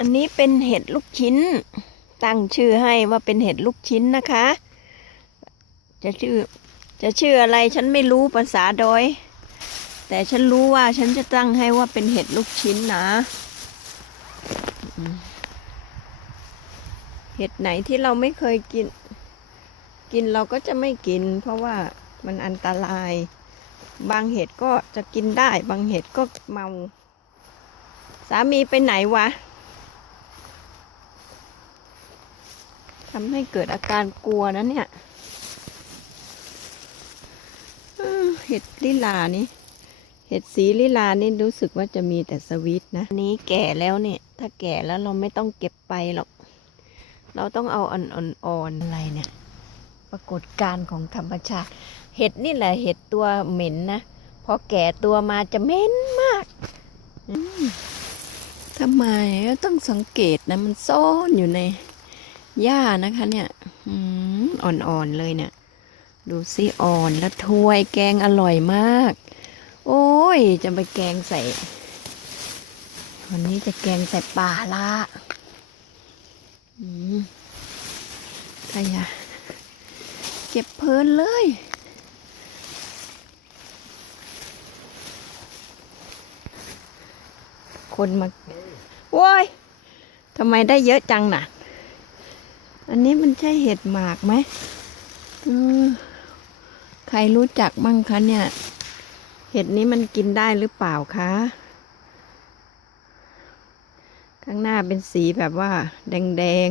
อันนี้เป็นเห็ดลูกชิ้น ตั้งชื่อให้ว่าเป็นเห็ดลูกชิ้นนะคะ จะชื่อ จะชื่ออะไรฉันไม่รู้ภาษาดอย แต่ฉันรู้ว่าฉันจะตั้งให้ว่าเป็นเห็ดลูกชิ้นนะ เห็ดไหนที่เราไม่เคยกิน กินเราก็จะไม่กิน เพราะว่ามันอันตราย บางเห็ดก็จะกินได้ บางเห็ดก็เมา สามีไปไหนวะ ทำให้เกิดอาการกลัวนะเนี่ยเห็ดลิลานี่ เห็ดสีลิลานี่รู้สึกว่าจะมีแต่สวิตนะ นี้แก่แล้วเนี่ย ถ้าแก่แล้วเราไม่ต้องเก็บไปหรอก เราต้องเอาอ่อนๆอะไรเนี่ย ปรากฏการณ์ของธรรมชาติ เห็ดนี่แหละเห็ดตัวเหม็นนะ พอแก่ตัวมาจะเหม็นมากทำไมต้องสังเกตนะมันซ่อนอยู่ใน หญ้านะคะเนี่ยอ่อนๆเลยเนี่ย ดูสิอ่อนแล้วถ้วยแกงอร่อยมาก โอ้ย จะไปแกงใส่ วันนี้จะแกงใส่ปลาละอืมใครอะเก็บเพลินเลยคนมาโว้ยทำไมได้เยอะจังน่ะ อันนี้มันใช่เห็ดหมากไหมออใครรู้จักบ้างคะเนี่ย เห็ดนี้มันกินได้หรือเปล่าคะ ข้างหน้าเป็นสีแบบว่า แดง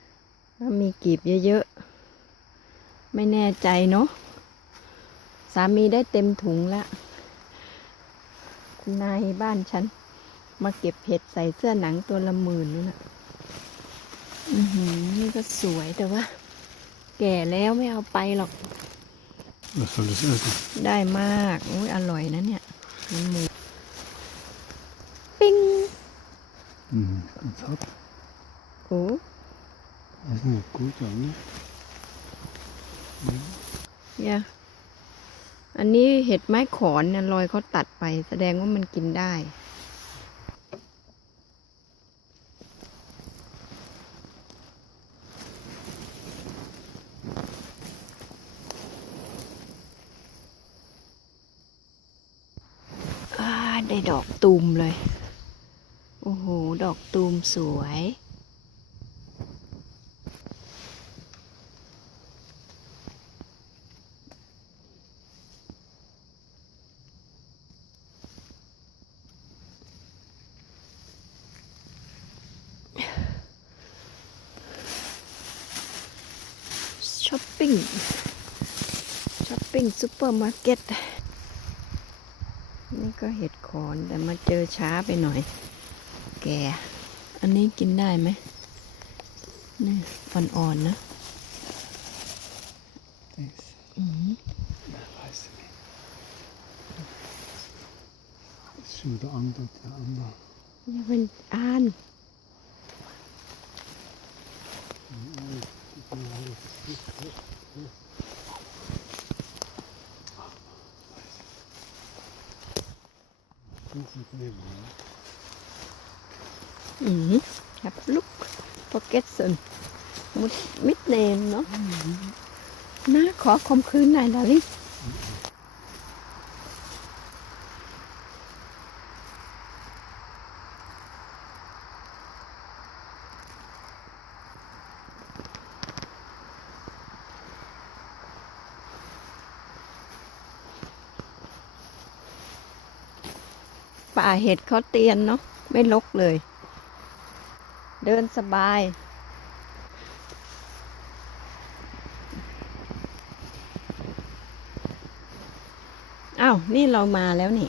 ๆแล้วมีกีบเยอะๆ ไม่แน่ใจเนาะ สามีได้เต็มถุงแล้วคุณนายบ้านฉัน มาเก็บเห็ดใส่เสื้อหนังตัวละหมื่นนู่นะ อือหือนี่ก็สวยแต่ว่า แก่แล้วไม่เอาไปหรอก Was soll das essen? ได้มากอุ้ยอร่อยนะเนี่ยมันหมูปิ้ง Mhm, ganz hart. โอ้ Das ist nicht gut, ja, ne? ยาอันนี้เห็ดไม้ขอนเนี่ยรอยเขาตัดไป แสดงว่ามันกินได้ อ่า ได้ดอกตูมเลย โอ้โห ดอกตูมสวย ช้อปปิ้ง ช้อปปิ้งซูเปอร์มาร์เก็ต นี่ก็เห็ดขอนแต่มาเจอช้าไปหน่อย แกอันนี้กินได้ไหมนี่อ่อนๆนะ Dings. อืม Ja, weiß ich nicht. Das ist schon wieder anders, der andere. อย่า เป็นอ่าน Das ist nicht mehr. อืมครับลุกโป่าเห็ดเขาเตียนเนาะไม่ลกเลย เดินสบาย อ้าว นี่เรามาแล้วนี่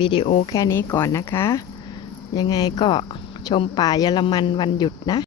วิดีโอแค่นี้ก่อนนะคะ ยังไงก็ชมป่าเยอรมันวันหยุดนะ